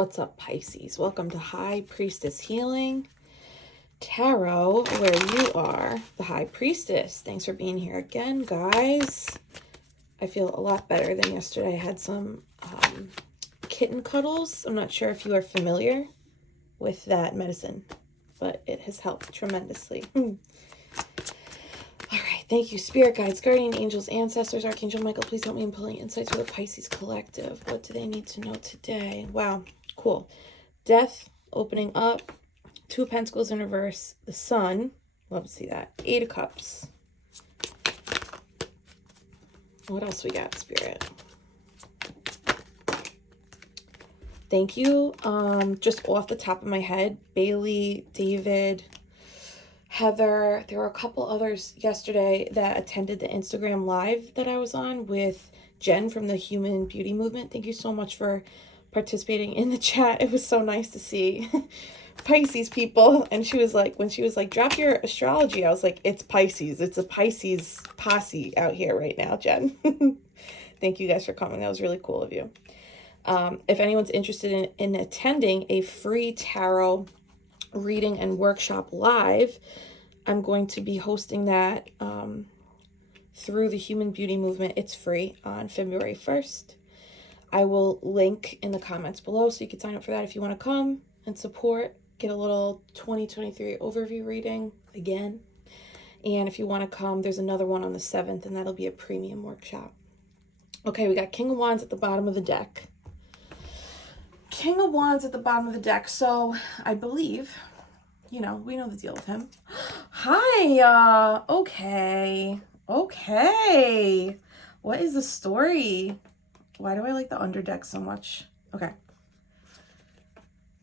What's up, Pisces? Welcome to High Priestess Healing Tarot, where you are the High Priestess. Thanks for being here again, guys. I feel a lot better than yesterday. I had some kitten cuddles. I'm not sure if you are familiar with that medicine, but it has helped tremendously. All right, thank you, Spirit Guides, Guardian Angels, Ancestors, Archangel Michael. Please help me in pulling insights for the Pisces Collective. What do they need to know today? Wow, cool. Death, opening up, Two of Pentacles in reverse, the Sun. Love to see that. Eight of Cups. What else we got, Spirit? Thank you. Just off the top of my head, Bailey, David, Heather. There were a couple others yesterday that attended the Instagram live that I was on with Jen from the Human Beauty Movement. Thank you so much for participating in the chat. It was so nice to see Pisces people. And she was like, when she was like, drop your astrology, I was like, it's Pisces. It's a Pisces posse out here right now, Jen. Thank you guys for coming. That was really cool of you. If anyone's interested in attending a free tarot reading and workshop live, I'm going to be hosting that through the Human Beauty Movement. It's free on February 1st. I will link in the comments below so you can sign up for that if you want to come and support, get a little 2023 overview reading again. And if you want to come, there's another one on the 7th, and that'll be a premium workshop. Okay, we got King of Wands at the bottom of the deck. King of Wands at the bottom of the deck. So I believe, you know, we know the deal with him. Hi, okay. What is the story? Why do I like the underdeck so much? Okay.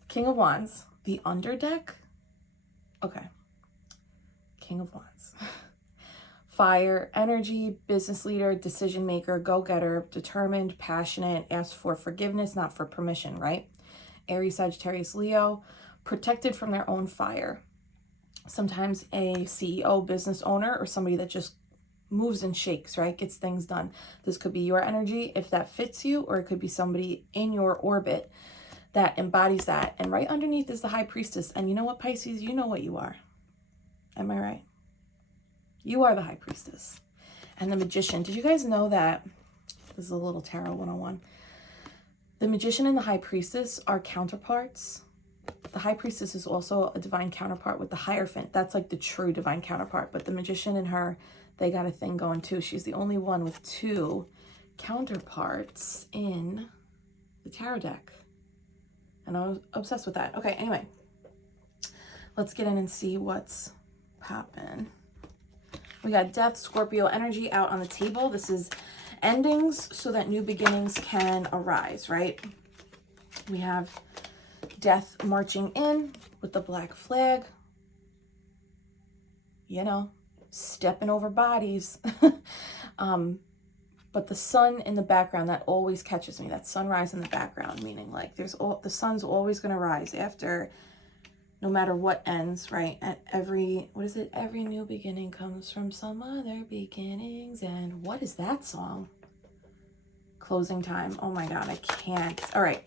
King of Wands, the underdeck? Okay. King of Wands. Fire, energy, business leader, decision maker, go-getter, determined, passionate, asks for forgiveness, not for permission, right? Aries, Sagittarius, Leo, protected from their own fire. Sometimes a CEO, business owner, or somebody that just moves and shakes, right? Gets things done. This could be your energy if that fits you, or it could be somebody in your orbit that embodies that. And right underneath is the High Priestess. And you know what, Pisces? You know what you are. Am I right? You are the High Priestess. And the Magician. Did you guys know that? This is a little Tarot 101. The Magician and the High Priestess are counterparts. The High Priestess is also a divine counterpart with the Hierophant. That's like the true divine counterpart. But the Magician and her, they got a thing going too. She's the only one with two counterparts in the tarot deck. And I was obsessed with that. Okay, anyway. Let's get in and see what's popping. We got Death, Scorpio energy out on the table. This is endings so that new beginnings can arise, right? We have Death marching in with the black flag. You know, stepping over bodies. But the sun in the background, that always catches me. That sunrise in the background, meaning like the sun's always going to rise after, no matter what ends, right? At every, what is it? Every new beginning comes from some other beginnings. And what is that song? Closing time. Oh my God, I can't. All right.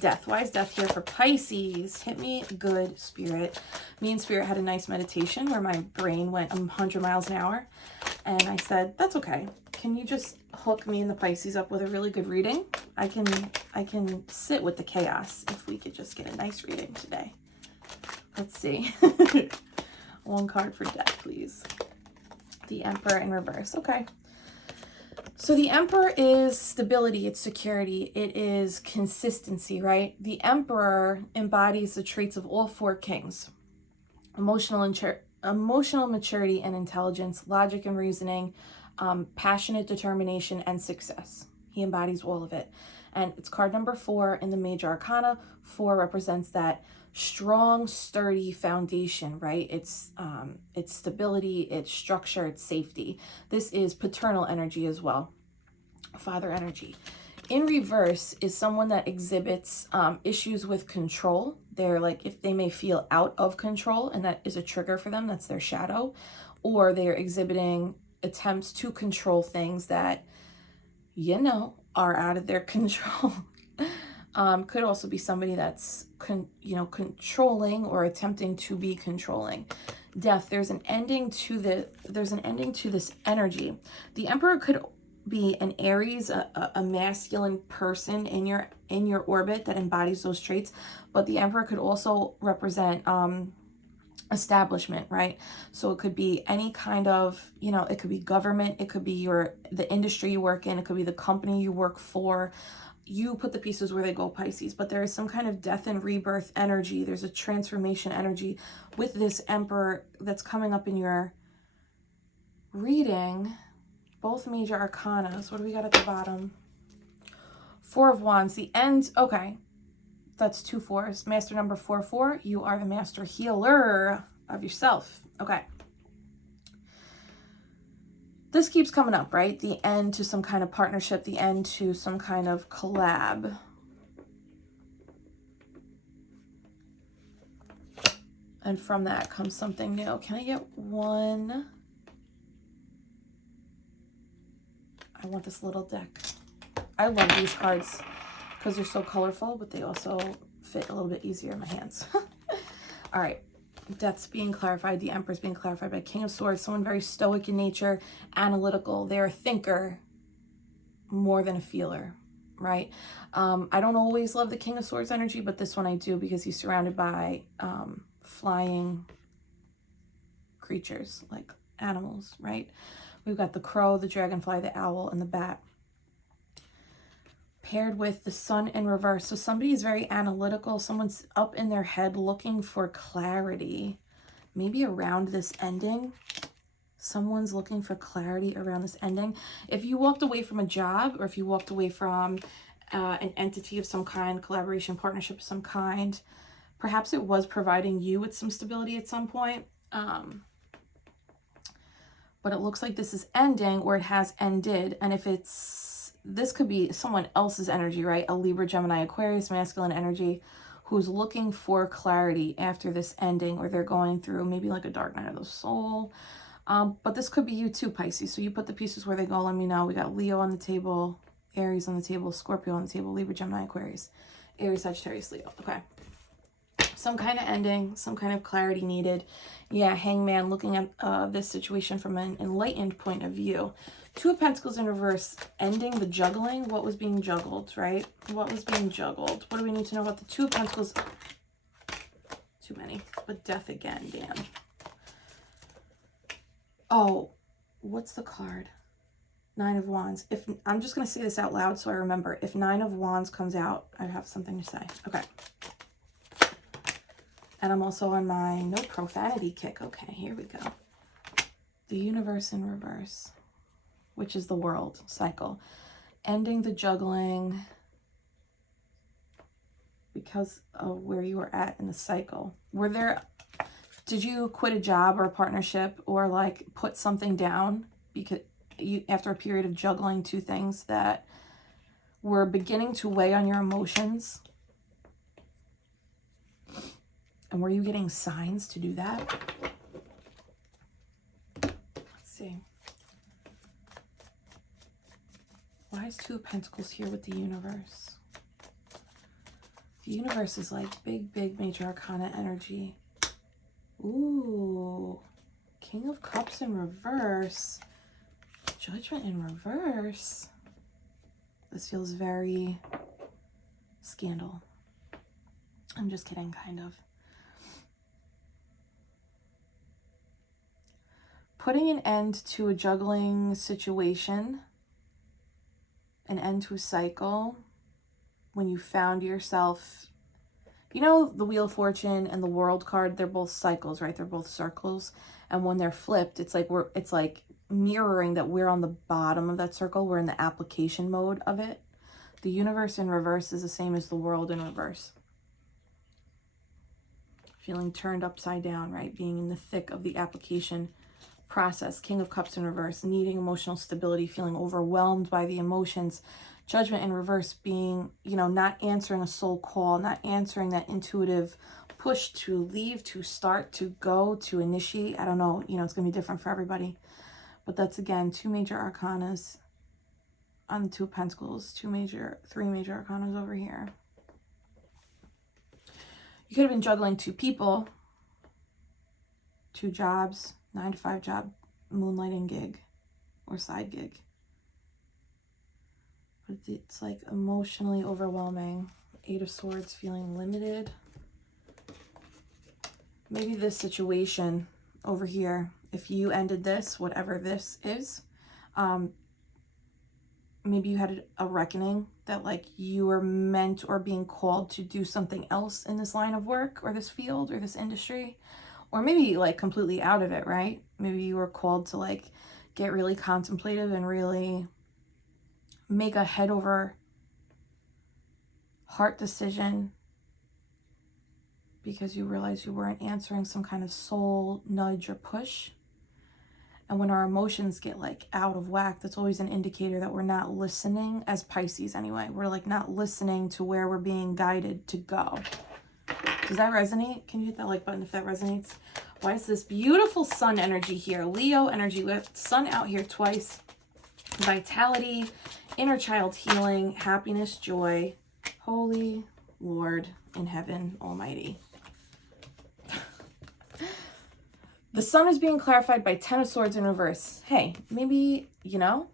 Death. Why is Death here for Pisces? Hit me good, Spirit. Me and Spirit had a nice meditation where my brain went 100 miles an hour. And I said, that's okay. Can you just hook me and the Pisces up with a really good reading? I can sit with the chaos if we could just get a nice reading today. Let's see. One card for Death, please. The Emperor in reverse. Okay. So the Emperor is stability, it's security, it is consistency, right? The Emperor embodies the traits of all four kings. Emotional maturity and intelligence, logic and reasoning, passionate determination, and success. He embodies all of it. And it's card number 4 in the Major Arcana. 4 represents that strong, sturdy foundation, right? It's stability, it's structure, it's safety. This is paternal energy as well, father energy. In reverse is someone that exhibits issues with control. They're like, if they may feel out of control, and that is a trigger for them, that's their shadow, or they are exhibiting attempts to control things that, you know, are out of their control. Could also be somebody that's, controlling or attempting to be controlling. Death, there's an ending to this energy. The Emperor could be an Aries, a masculine person in your orbit that embodies those traits, but the Emperor could also represent establishment, right? So it could be any kind of, it could be government, it could be the industry you work in, it could be the company you work for. You put the pieces where they go, Pisces. But there is some kind of death and rebirth energy. There's a transformation energy with this Emperor that's coming up in your reading. Both major arcanas. What do we got at the bottom? Four of Wands. The end. Okay. That's 2 4s. Master number 4-4. You are the master healer of yourself. Okay. This keeps coming up, right? The end to some kind of partnership, the end to some kind of collab. And from that comes something new. Can I get one? I want this little deck. I love these cards because they're so colorful, but they also fit a little bit easier in my hands. All right. Death's being clarified. The Emperor's being clarified by King of Swords. Someone very stoic in nature, analytical. They're a thinker more than a feeler, right? I don't always love the King of Swords energy, but this one I do because he's surrounded by flying creatures, like animals, right? We've got the crow, the dragonfly, the owl, and the bat. Paired with the sun in reverse. So somebody is very analytical. Someone's up in their head looking for clarity. Maybe around this ending. Someone's looking for clarity around this ending. If you walked away from a job, or if you walked away from an entity of some kind, collaboration, partnership of some kind, perhaps it was providing you with some stability at some point. But it looks like this is ending, or it has ended. And if this could be someone else's energy, right? A Libra, Gemini, Aquarius, masculine energy, who's looking for clarity after this ending, or they're going through maybe like a dark night of the soul. But this could be you too, Pisces. So you put the pieces where they go, let me know. We got Leo on the table, Aries on the table, Scorpio on the table, Libra, Gemini, Aquarius, Aries, Sagittarius, Leo. Okay. Some kind of ending, some kind of clarity needed. Yeah, Hangman, looking at this situation from an enlightened point of view. Two of Pentacles in reverse, ending the juggling. What was being juggled, right? What was being juggled? What do we need to know about the Two of Pentacles? Too many. But death again, damn. Oh, what's the card? Nine of Wands. If I'm just going to say this out loud so I remember. If Nine of Wands comes out, I have something to say. Okay. And I'm also on my no profanity kick. Okay, here we go. The universe in reverse, which is the world cycle. Ending the juggling because of where you were at in the cycle. Did you quit a job or a partnership, or like put something down because after a period of juggling two things that were beginning to weigh on your emotions? And were you getting signs to do that? Let's see. Why is Two of Pentacles here with the universe? The universe is like big, big major arcana energy. Ooh. King of Cups in reverse. Judgment in reverse. This feels very scandal. I'm just kidding, kind of. Putting an end to a juggling situation, an end to a cycle, when you found yourself, you know, the Wheel of Fortune and the World card, they're both cycles, right? They're both circles. And when they're flipped, it's like mirroring that we're on the bottom of that circle. We're in the application mode of it. The universe in reverse is the same as the world in reverse. Feeling turned upside down, right? Being in the thick of the application process. King of Cups in reverse, needing emotional stability, feeling overwhelmed by the emotions. Judgment in reverse, being, not answering a soul call, not answering that intuitive push to leave, to start, to go, to initiate. I don't know, it's going to be different for everybody. But that's, again, two major arcanas on the Two of Pentacles, three major arcanas over here. You could have been juggling 2 people, 2 jobs, 9-to-5 job, moonlighting gig or side gig. But it's like emotionally overwhelming. 8 of Swords, feeling limited. Maybe this situation over here, if you ended this, whatever this is, maybe you had a reckoning that like you were meant or being called to do something else in this line of work or this field or this industry, or maybe like completely out of it, right? Maybe you were called to like get really contemplative and really make a head over heart decision because you realized you weren't answering some kind of soul nudge or push. And when our emotions get like out of whack, that's always an indicator that we're not listening, as Pisces anyway. We're like not listening to where we're being guided to go. Does that resonate? Can you hit that like button if that resonates? Why is this beautiful sun energy here? Leo energy with sun out here twice. Vitality, inner child healing, happiness, joy. Holy Lord in heaven almighty. The sun is being clarified by 10 of Swords in reverse. Hey, maybe, you know,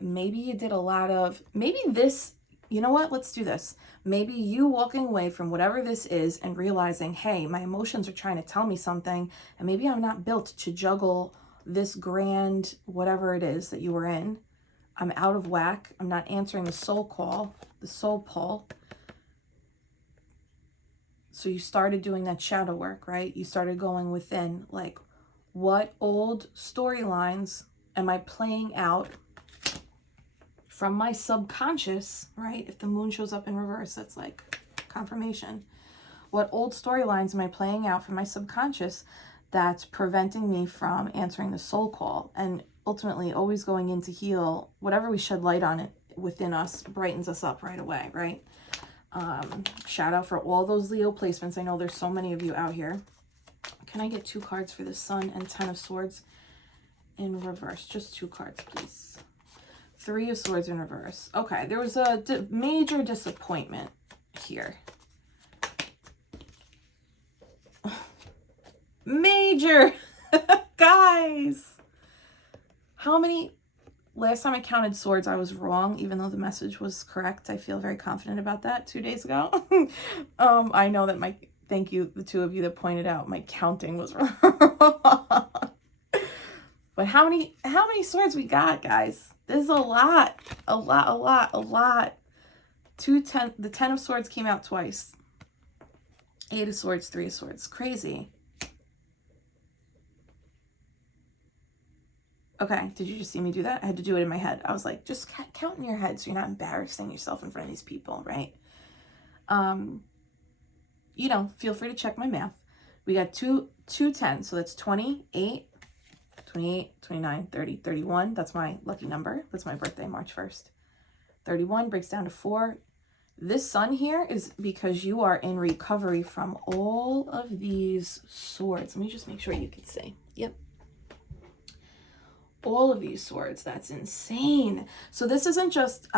maybe you did a lot of, maybe this, you know what, let's do this. Maybe you walking away from whatever this is and realizing, hey, my emotions are trying to tell me something, and maybe I'm not built to juggle this grand, whatever it is that you were in. I'm out of whack. I'm not answering the soul call, the soul pull. So you started doing that shadow work, right? You started going within, like, what old storylines am I playing out from my subconscious, right? If the moon shows up in reverse, that's like confirmation. What old storylines am I playing out from my subconscious that's preventing me from answering the soul call? And ultimately always going in to heal. Whatever we shed light on it within us brightens us up right away, right? Shout out for all those Leo placements. I know there's so many of you out here. Can I get 2 cards for the Sun and 10 of Swords in reverse? Just 2 cards, please. 3 of Swords in reverse. Okay, there was a major disappointment here. Major! Guys! How many... Last time I counted swords, I was wrong, even though the message was correct. I feel very confident about that 2 days ago. I know that thank you, the 2 of you that pointed out my counting was wrong. But how many swords we got, guys? There's a lot. The 10 of Swords came out twice. 8 of Swords, 3 of Swords. Crazy. Okay, did you just see me do that? I had to do it in my head. I was like, just count in your head so you're not embarrassing yourself in front of these people, right? You know, feel free to check my math. We got 2 10s, so that's 28, 28, 29, 30, 31. That's my lucky number. That's my birthday, March 1st. 31 breaks down to 4. This sun here is because you are in recovery from all of these swords. Let me just make sure you can see. Yep. All of these swords. That's insane. So this isn't just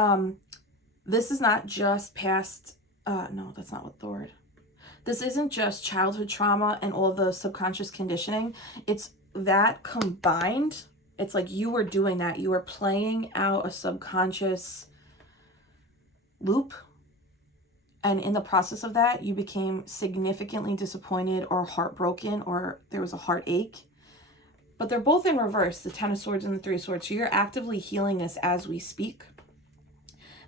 this is not just past no, that's not what the word. This isn't just childhood trauma and all the subconscious conditioning. It's that combined. It's like you were doing that. You were playing out a subconscious loop, and in the process of that you became significantly disappointed or heartbroken, or there was a heartache. But they're both in reverse, the 10 of Swords and the 3 of Swords. So you're actively healing this as we speak.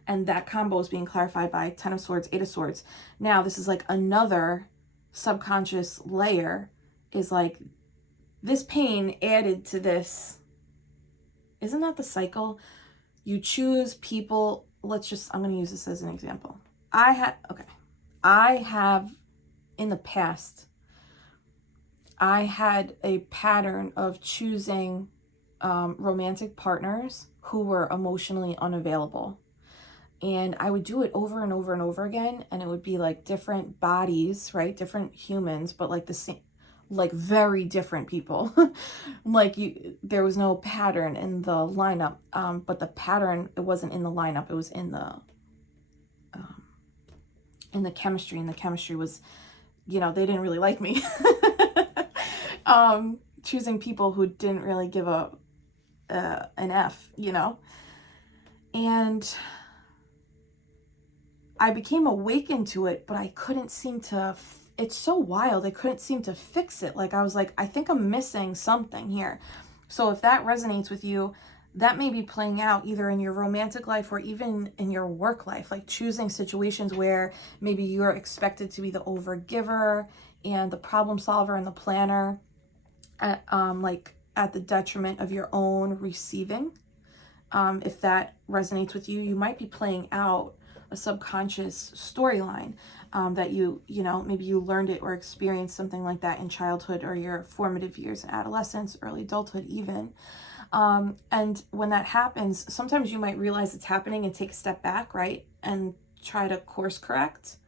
And that combo is being clarified by 10 of Swords, 8 of Swords. Now, this is like another subconscious layer, is like this pain added to this. Isn't that the cycle? You choose people. I'm going to use this as an example. I have in the past, I had a pattern of choosing romantic partners who were emotionally unavailable. And I would do it over and over and over again. And it would be like different bodies, right? Different humans, but like the same, like very different people. Like there was no pattern in the lineup. But the pattern, it wasn't in the lineup. It was in the chemistry. And the chemistry was you know, they didn't really like me. Choosing people who didn't really give an F, you know. And I became awakened to it, but I couldn't seem to, it's so wild. I couldn't seem to fix it. Like, I was like, I think I'm missing something here. So if that resonates with you, that may be playing out either in your romantic life or even in your work life, like choosing situations where maybe you're expected to be the overgiver and the problem solver and the planner, like at the detriment of your own receiving. If that resonates with you, you might be playing out a subconscious storyline that you know, maybe you learned it or experienced something like that in childhood or your formative years in adolescence, early adulthood even. And when that happens, sometimes you might realize it's happening and take a step back, right? And try to course correct.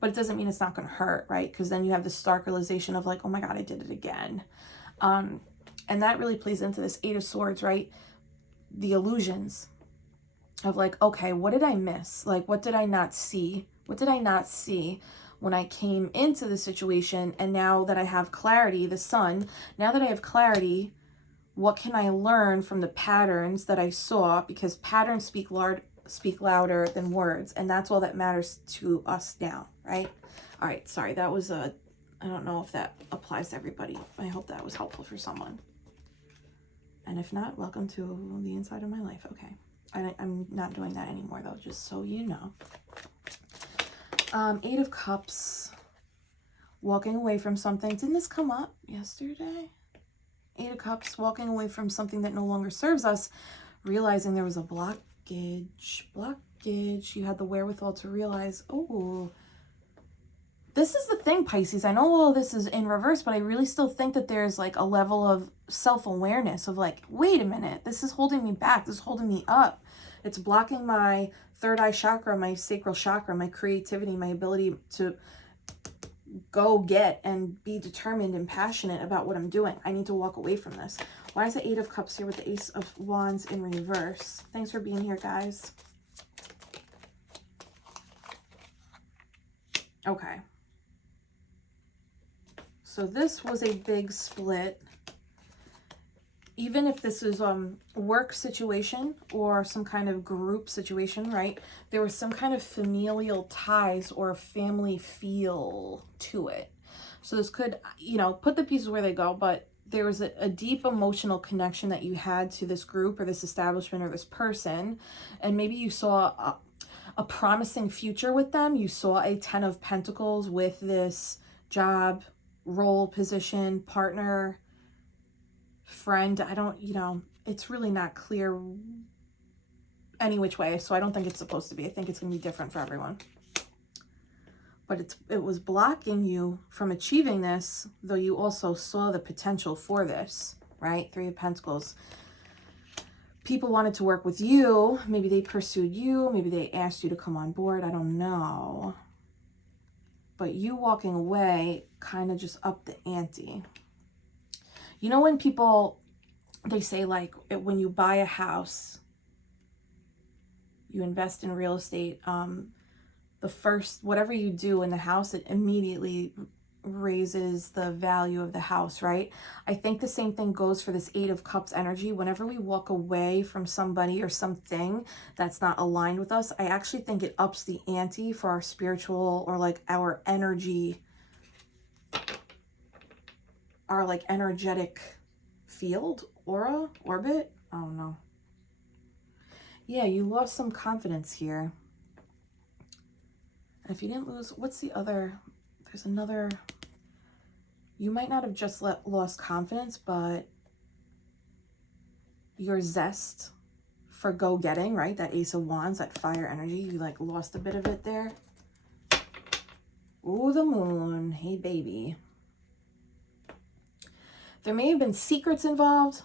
But it doesn't mean it's not going to hurt, right? Because then you have this stark realization of like, oh my God, I did it again. And that really plays into this Eight of Swords, right? The illusions of like, okay, what did I miss? Like, what did I not see? What did I not see when I came into the situation? And now that I have clarity, the sun, now that I have clarity, what can I learn from the patterns that I saw? Because patterns speak louder than words. And that's all that matters to us now, right? All right, sorry, that was I don't know if that applies to everybody. I hope that was helpful for someone. And if not, welcome to the inside of my life. Okay. I'm not doing that anymore, though, just so you know. Eight of Cups. Walking away from something. Didn't this come up yesterday? Eight of Cups. Walking away from something that no longer serves us. Realizing there was a blockage. You had the wherewithal to realize, oh, this is the thing, Pisces. I know all this is in reverse, but I really still think that there's like a level of self-awareness of like, wait a minute, this is holding me back. This is holding me up. It's blocking my third eye chakra, my sacral chakra, my creativity, my ability to go get and be determined and passionate about what I'm doing. I need to walk away from this. Why is the Eight of Cups here with the Ace of Wands in reverse? Thanks for being here, guys. Okay. So this was a big split. Even if this is a work situation or some kind of group situation, right? There was some kind of familial ties or family feel to it. So this could, you know, put the pieces where they go, but there was a deep emotional connection that you had to this group or this establishment or this person. And maybe you saw a promising future with them. You saw a 10 of Pentacles with this job, role, position, partner, friend. I don't, you know, it's really not clear any which way, so I don't think it's supposed to be. I think it's going to be different for everyone. But it was blocking you from achieving this, though you also saw the potential for this, right? Three of Pentacles. People wanted to work with you. Maybe they pursued you. Maybe they asked you to come on board. I don't know. But you walking away kind of just upped the ante. You know when people, they say like when you buy a house, you invest in real estate, the first, whatever you do in the house, it immediately raises the value of the house, right? I think the same thing goes for this Eight of Cups energy. Whenever we walk away from somebody or something that's not aligned with us, I actually think it ups the ante for our spiritual or like our energy, our like energetic field, aura, orbit. I don't know. Yeah, you lost some confidence here. And if you didn't lose, what's the other? There's another. You might not have just lost confidence, but your zest for go-getting, right? That Ace of Wands, that fire energy, you like lost a bit of it there. Ooh, the moon. Hey, baby. There may have been secrets involved,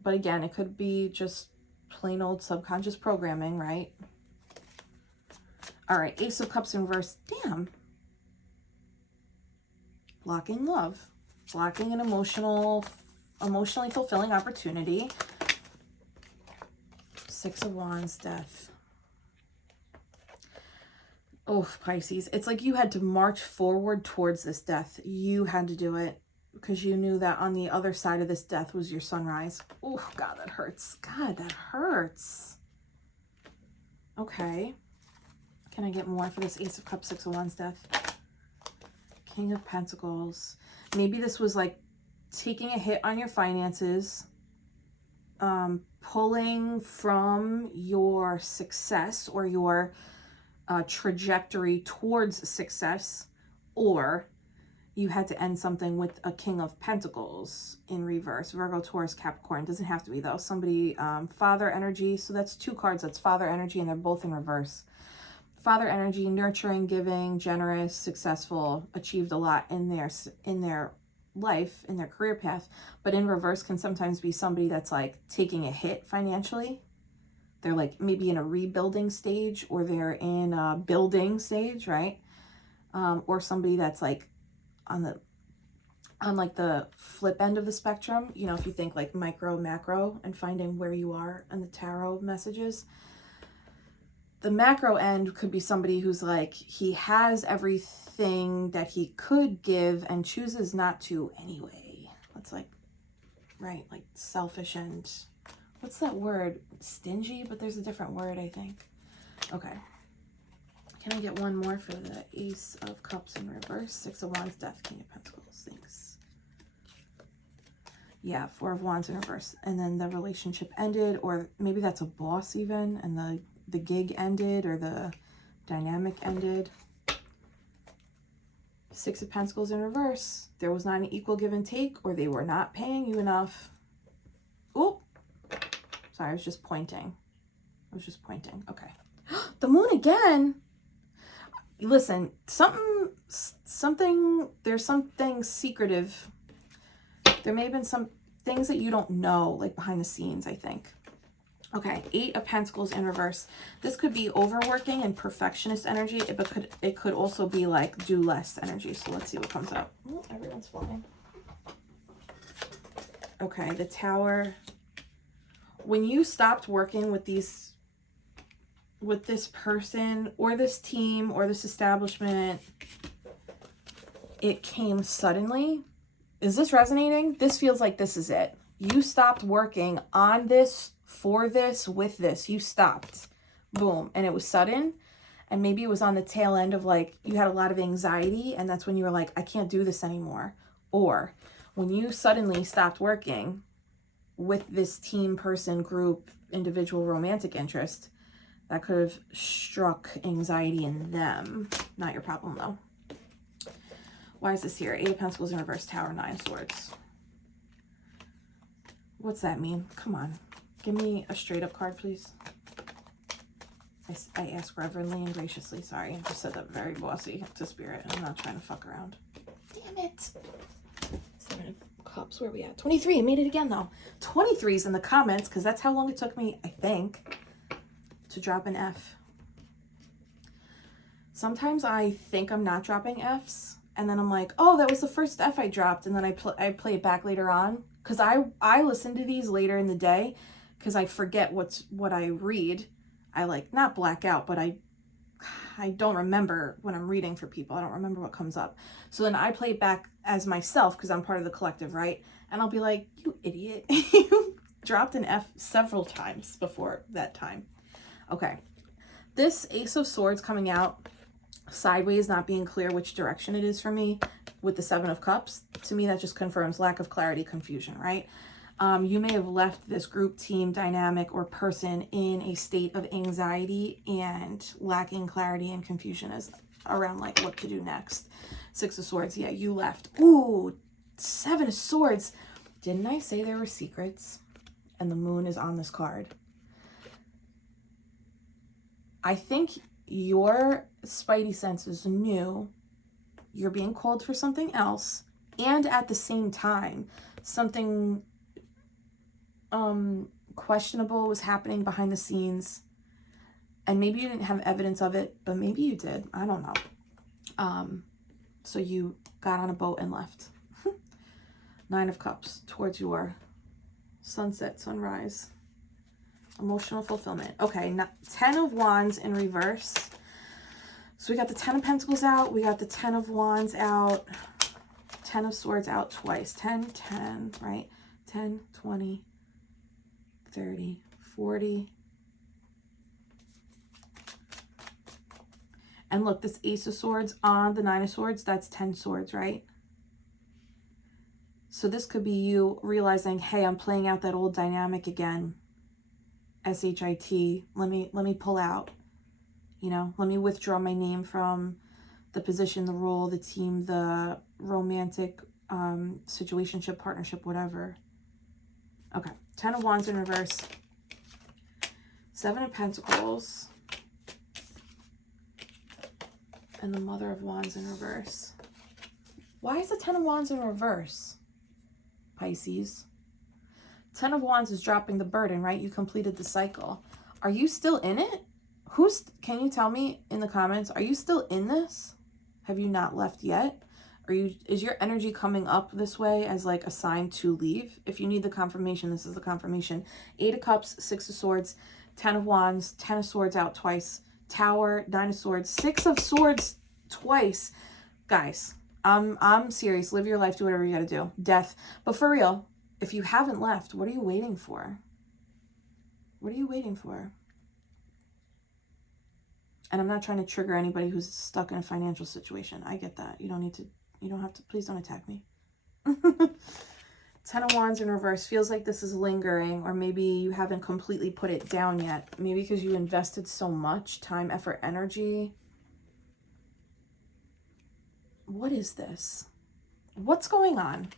but again, it could be just plain old subconscious programming, right? All right, Ace of Cups in reverse. Damn. Blocking love. Blocking an emotionally fulfilling opportunity. Six of Wands, death. Oh, Pisces. It's like you had to march forward towards this death. You had to do it because you knew that on the other side of this death was your sunrise. Oh, God, that hurts. God, that hurts. Okay. Can I get more for this Ace of Cups, Six of Wands death? King of Pentacles. Maybe this was like taking a hit on your finances, pulling from your success or your trajectory towards success, or you had to end something with a King of Pentacles in reverse. Virgo, Taurus, Capricorn. Doesn't have to be though. Somebody, father energy. So that's two cards. That's father energy, and they're both in reverse. Father energy, nurturing, giving, generous, successful, achieved a lot in their life, in their career path. But in reverse can sometimes be somebody that's like taking a hit financially. They're like maybe in a rebuilding stage, or they're in a building stage, right? Or somebody that's like on like the flip end of the spectrum. You know, if you think like micro, macro, and finding where you are in the tarot messages. The macro end could be somebody who's like, he has everything that he could give and chooses not to anyway. That's like, right, like selfish and, what's that word? Stingy, but there's a different word, I think. Okay. Can I get one more for the Ace of Cups in reverse? Six of Wands, Death, King of Pentacles. Thanks. Yeah, Four of Wands in reverse. And then the relationship ended, or maybe that's a boss even, and the gig ended, or the dynamic ended. Six of Pentacles in reverse. There was not an equal give and take, or they were not paying you enough. Oh, sorry, I was just pointing. Okay. The Moon again. Listen, there's something secretive. There may have been some things that you don't know, like behind the scenes, I think. Okay, Eight of Pentacles in reverse. This could be overworking and perfectionist energy, but it could also be like do less energy. So let's see what comes up. Oh, everyone's flying. Okay, the Tower. When you stopped working with this person or this team or this establishment, it came suddenly. Is this resonating? This feels like this is it. You stopped working on this, for this, with this. You stopped. Boom. And it was sudden. And maybe it was on the tail end of like, you had a lot of anxiety, and that's when you were like, I can't do this anymore. Or when you suddenly stopped working with this team, person, group, individual, romantic interest, that could have struck anxiety in them. Not your problem though. Why is this here? Eight of Pentacles in reverse, Tower, Nine of Swords. What's that mean? Come on. Give me a straight up card, please. I ask reverently and graciously. Sorry, I just said that very bossy to Spirit. I'm not trying to fuck around. Damn it. Seven of Cups. Where are we at? 23. I made it again, though. 23's in the comments, because that's how long it took me, I think, to drop an F. Sometimes I think I'm not dropping Fs, and then I'm like, oh, that was the first F I dropped, and then I play it back later on, because I listen to these later in the day, because I forget what I read. I like not black out, but I don't remember when I'm reading for people. I don't remember what comes up. So then I play it back as myself, because I'm part of the collective, right? And I'll be like, you idiot. You dropped an F several times before that time. Okay. This Ace of Swords coming out sideways, not being clear which direction it is for me, with the Seven of Cups, to me that just confirms lack of clarity, confusion, right? You may have left this group, team, dynamic, or person in a state of anxiety and lacking clarity and confusion as around like what to do next. Six of Swords, yeah, you left. Ooh, Seven of Swords. Didn't I say there were secrets? And the Moon is on this card. I think your spidey senses knew you're being called for something else, and at the same time, something questionable was happening behind the scenes, and maybe you didn't have evidence of it, but maybe you did. I don't know. So you got on a boat and left. Nine of Cups towards your sunset, sunrise, emotional fulfillment. Okay, now 10 of Wands in reverse. So we got the 10 of Pentacles out. We got the 10 of Wands out. 10 of Swords out twice. 10, 10, right? 10, 20, 30, 40. And look, this Ace of Swords on the 9 of Swords, that's 10 swords, right? So this could be you realizing, hey, I'm playing out that old dynamic again. S-H-I-T. Let me pull out. You know, let me withdraw my name from the position, the role, the team, the romantic situationship, partnership, whatever. Okay. 10 of Wands in reverse. 7 of Pentacles. And the Mother of Wands in reverse. Why is the 10 of Wands in reverse, Pisces? 10 of Wands is dropping the burden, right? You completed the cycle. Are you still in it? Can you tell me in the comments, are you still in this? Have you not left yet? Is your energy coming up this way as like a sign to leave? If you need the confirmation, this is the confirmation. 8 of Cups, 6 of Swords, 10 of Wands, 10 of Swords out twice, Tower, 9 of Swords, 6 of Swords twice. Guys, I'm serious. Live your life, do whatever you gotta do. Death. But for real, if you haven't left, what are you waiting for? What are you waiting for? And I'm not trying to trigger anybody who's stuck in a financial situation. I get that. You don't have to, please don't attack me. 10 of Wands in reverse. Feels like this is lingering, or maybe you haven't completely put it down yet. Maybe because you invested so much time, effort, energy. What is this? What's going on?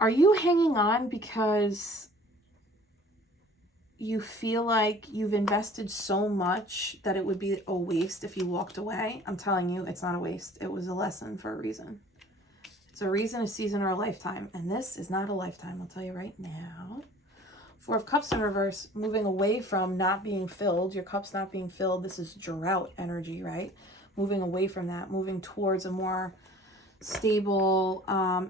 Are you hanging on because you feel like you've invested so much that it would be a waste if you walked away? I'm telling you, it's not a waste. It was a lesson for a reason. It's a reason, a season, or a lifetime. And this is not a lifetime, I'll tell you right now. 4 of Cups in reverse, moving away from not being filled. Your cup's not being filled. This is drought energy, right? Moving away from that, moving towards a more stable,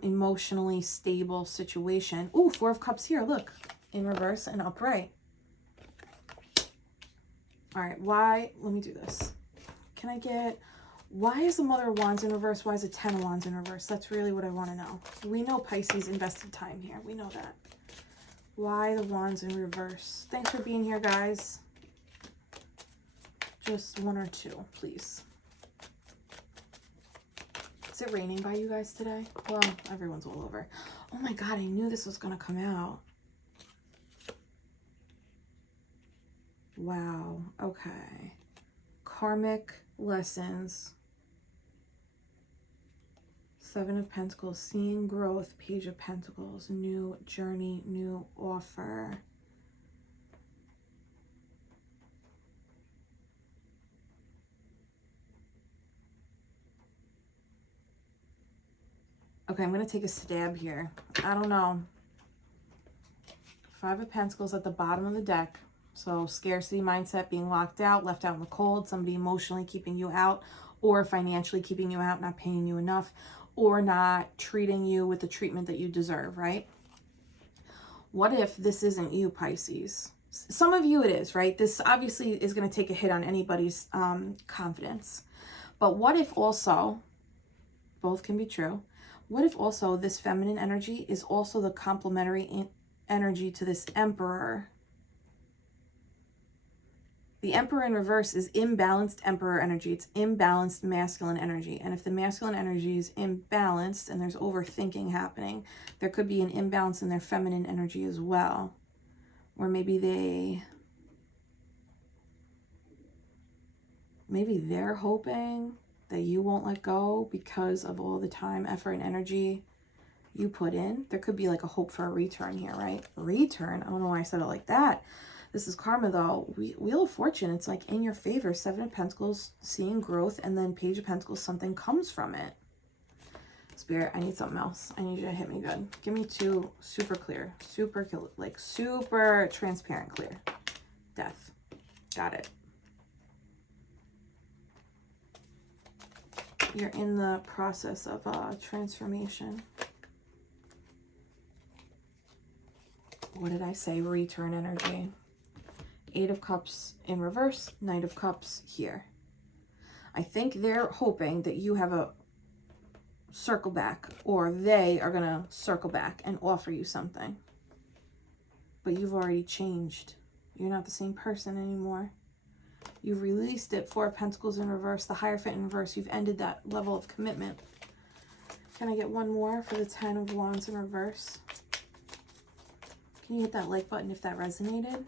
emotionally stable situation. Ooh, 4 of Cups here, look, in reverse and upright. All right, why? Let me do this. Can I get, why is the Mother of Wands in reverse? Why is the 10 of Wands in reverse? That's really what I want to know. We know Pisces invested time here. We know that. Why the Wands in reverse? Thanks for being here, guys. Just 1 or 2, please. Is it raining by you guys today? Well, everyone's all over. Oh my God, I knew this was going to come out. Wow. Okay. Karmic lessons. 7 of Pentacles, seeing growth, Page of Pentacles, new journey, new offer. Okay, I'm going to take a stab here. I don't know. 5 of Pentacles at the bottom of the deck. So scarcity mindset, being locked out, left out in the cold, somebody emotionally keeping you out, or financially keeping you out, not paying you enough, or not treating you with the treatment that you deserve, right? What if this isn't you, Pisces? Some of you it is, right? This obviously is going to take a hit on anybody's confidence. But what if also, both can be true, what if also this feminine energy is also the complementary energy to this Emperor? The Emperor in reverse is imbalanced Emperor energy. It's imbalanced masculine energy. And if the masculine energy is imbalanced and there's overthinking happening, there could be an imbalance in their feminine energy as well. Or maybe they're hoping that you won't let go because of all the time, effort, and energy you put in. There could be like a hope for a return here, right? Return? I don't know why I said it like that. This is karma though. Wheel of Fortune, it's like in your favor. 7 of Pentacles, seeing growth, and then Page of Pentacles, something comes from it. Spirit, I need something else. I need you to hit me good. Give me 2 super clear, super transparent clear. Death. Got it. You're in the process of transformation. what did I say? Return energy. 8 of Cups in reverse, Knight of Cups here. I think they're hoping that you have a circle back, or they are going to circle back and offer you something. But you've already changed. You're not the same person anymore. You've released it. 4 of Pentacles in reverse, the Hierophant in reverse. You've ended that level of commitment. Can I get one more for the 10 of Wands in reverse? Can you hit that like button if that resonated?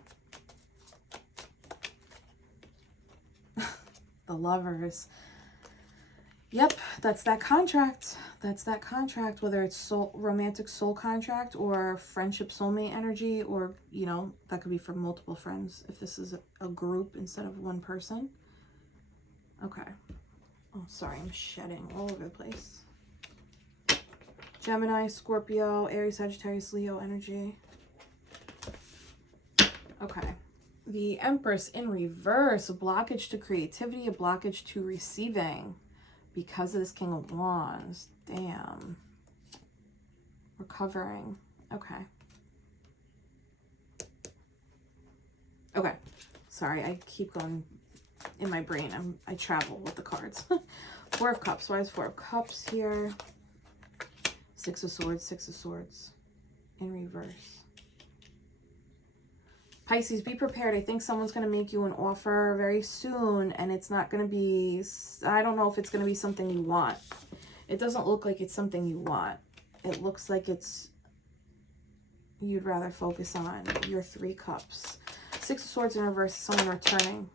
The Lovers. Yep, that's that contract. That's that contract, whether it's soul, romantic soul contract or friendship soulmate energy, or, you know, that could be for multiple friends if this is a group instead of one person. Okay. Oh, sorry, I'm shedding all over the place. Gemini, Scorpio, Aries, Sagittarius, Leo energy. Okay. The Empress in reverse, a blockage to creativity, a blockage to receiving because of this King of Wands. Damn. Recovering. Okay. Okay. Sorry, I keep going in my brain. I travel with the cards. 4 of Cups. Why is 4 of Cups here? 6 of Swords, 6 of Swords in reverse. Pisces, be prepared. I think someone's going to make you an offer very soon, and it's not going to be, I don't know if it's going to be something you want. It doesn't look like it's something you want. It looks like it's, you'd rather focus on your 3 Cups. 6 of Swords in reverse, someone returning.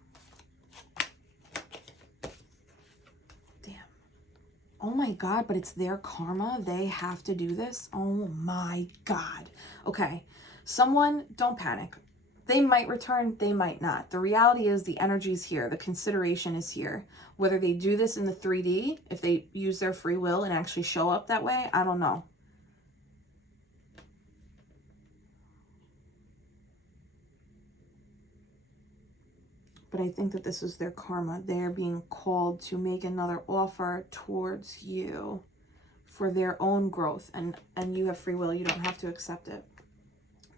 Damn. Oh my God, but it's their karma. They have to do this. Oh my God. Okay. Someone, don't panic. They might return, they might not. The reality is the energy is here. The consideration is here. Whether they do this in the 3D, if they use their free will and actually show up that way, I don't know. But I think that this is their karma. They're being called to make another offer towards you for their own growth. And you have free will. You don't have to accept it.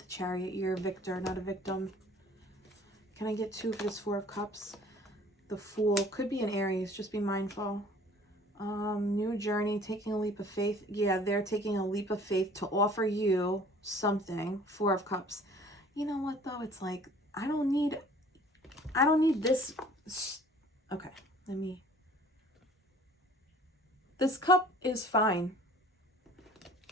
Chariot, you're a victor, not a victim. Can I get 2 for this 4 of Cups? The Fool could be an Aries. Just be mindful. New journey, taking a leap of faith. Yeah, they're taking a leap of faith to offer you something. 4 of Cups. You know what though? It's like I don't need this. Okay, This cup is fine.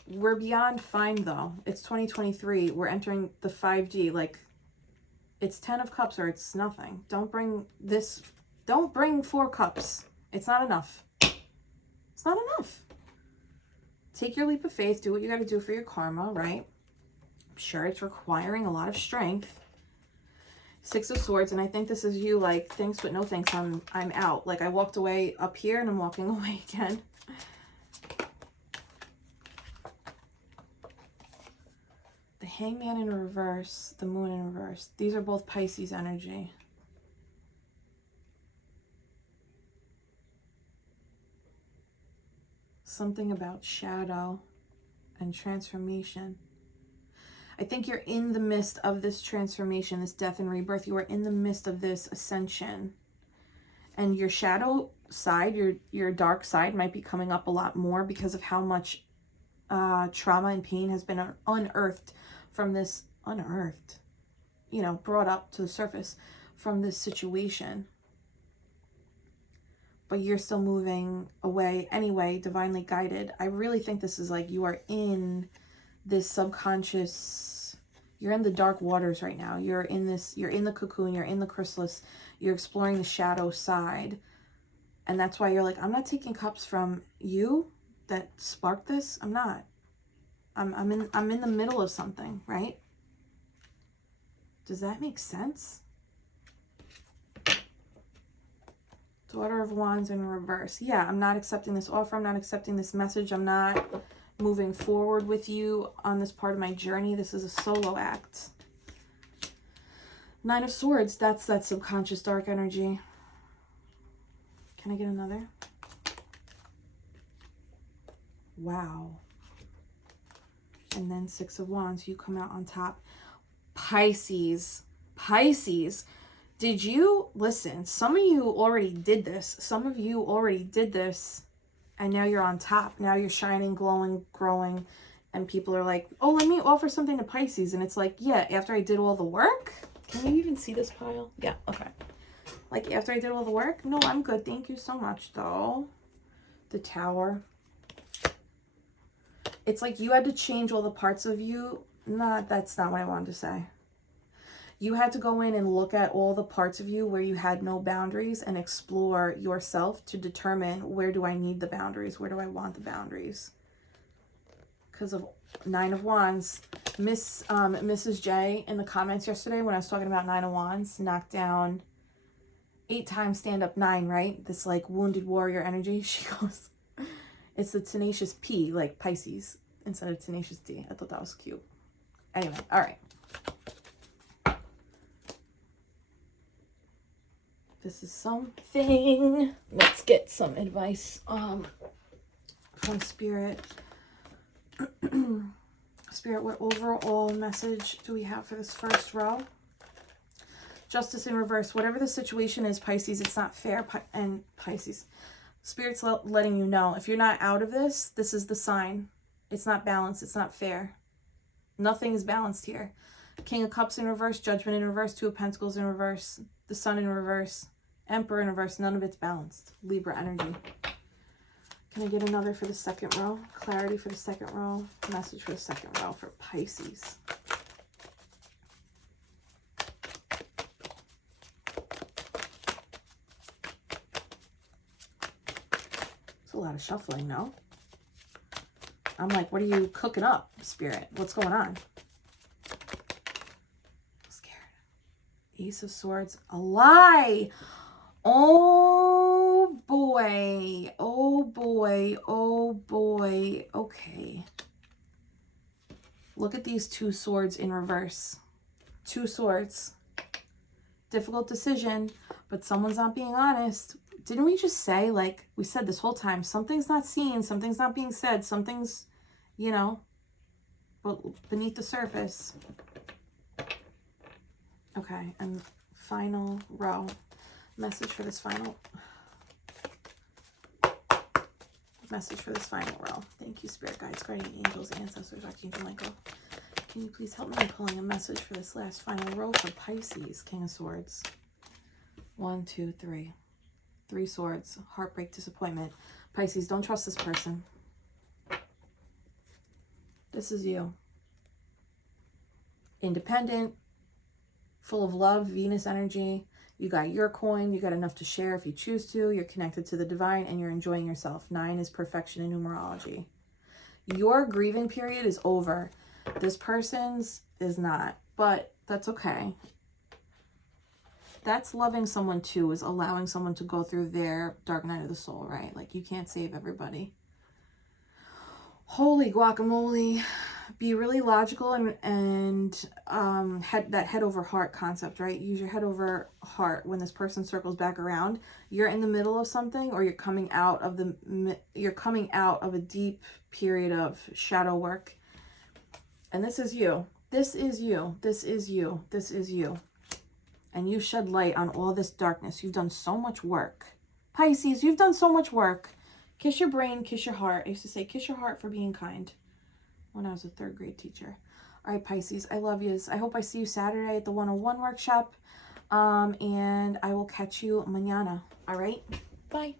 We're beyond fine though. It's 2023. We're entering the 5D. Like, it's 10 of Cups or it's nothing. Don't bring 4 Cups. It's not enough. It's not enough. Take your leap of faith. Do what you got to do for your karma, right? I'm sure it's requiring a lot of strength. 6 of Swords, and I think this is you like, thanks but no thanks. I'm out. Like, I walked away up here and I'm walking away again. Hangman in reverse, the Moon in reverse. These are both Pisces energy. Something about shadow and transformation. I think you're in the midst of this transformation, this death and rebirth. You are in the midst of this ascension. And your shadow side, your dark side might be coming up a lot more because of how much trauma and pain has been unearthed from this, you know, brought up to the surface from this situation. But you're still moving away anyway, divinely guided. I really think this is like you are in this subconscious, you're in the dark waters right now. You're in the cocoon, you're in the chrysalis, you're exploring the shadow side. And that's why you're like, I'm not taking cups from you that sparked this. I'm not. I'm in the middle of something, right? Does that make sense? Daughter of Wands in reverse. Yeah, I'm not accepting this offer. I'm not accepting this message. I'm not moving forward with you on this part of my journey. This is a solo act. 9 of Swords. That's that subconscious dark energy. Can I get another? Wow. And then 6 of Wands, you come out on top. Pisces. Pisces. Did you, listen, some of you already did this. Some of you already did this. And now you're on top. Now you're shining, glowing, growing. And people are like, oh, let me offer something to Pisces. And it's like, yeah, after I did all the work. Can you even see this pile? Yeah, okay. Like, after I did all the work? No, I'm good. Thank you so much, though. The Tower. It's like you had to change all the parts of you. Nah, that's not what I wanted to say. You had to go in and look at all the parts of you where you had no boundaries and explore yourself to determine, where do I need the boundaries? Where do I want the boundaries? Because of 9 of Wands. Mrs. J in the comments yesterday when I was talking about 9 of Wands, knocked down 8 times, stand up 9, right? This like wounded warrior energy. She goes, it's the tenacious P, like Pisces, instead of tenacious D. I thought that was cute. Anyway, all right. This is something. Let's get some advice from Spirit. Spirit, what overall message do we have for this first row? Justice in reverse. Whatever the situation is, Pisces, it's not fair. And Pisces, Spirit's letting you know, if you're not out of this, this is the sign. It's not balanced. It's not fair. Nothing is balanced here. King of Cups in reverse. Judgment in reverse. 2 of Pentacles in reverse. The Sun in reverse. Emperor in reverse. None of it's balanced. Libra energy. Can I get another for the second row? Clarity for the second row. Message for the second row for Pisces. It's a lot of shuffling, no? I'm like, what are you cooking up, Spirit? What's going on? I'm scared. Ace of Swords. A lie! Oh boy, oh boy, oh boy. Okay. Look at these 2 swords in reverse. 2 swords. Difficult decision, but someone's not being honest. Didn't we just say, like we said this whole time, something's not seen, something's not being said, something's, you know, beneath the surface. Okay, and final row. Message for this final row. Thank you, Spirit Guides, Guardian Angels, Ancestors, Archangel Michael. Can you please help me in pulling a message for this last final row for Pisces? King of Swords. 1, 2, 3. 3 swords. Heartbreak, disappointment. Pisces, don't trust this person. This is you. Independent, full of love, Venus energy. You got your coin. You got enough to share if you choose to. You're connected to the divine and you're enjoying yourself. 9 is perfection in numerology. Your grieving period is over. This person's is not, but that's okay. That's loving someone too, is allowing someone to go through their dark night of the soul, right? Like, you can't save everybody. Holy guacamole. Be really logical and head over heart concept, right? Use your head over heart when this person circles back around. You're in the middle of something, or you're coming out of a deep period of shadow work. And this is you. This is you. This is you. This is you. And you shed light on all this darkness. You've done so much work. Pisces, you've done so much work. Kiss your brain, kiss your heart. I used to say, kiss your heart for being kind when I was a 3rd grade teacher. All right, Pisces, I love yous. I hope I see you Saturday at the 101 workshop. And I will catch you mañana. All right? Bye.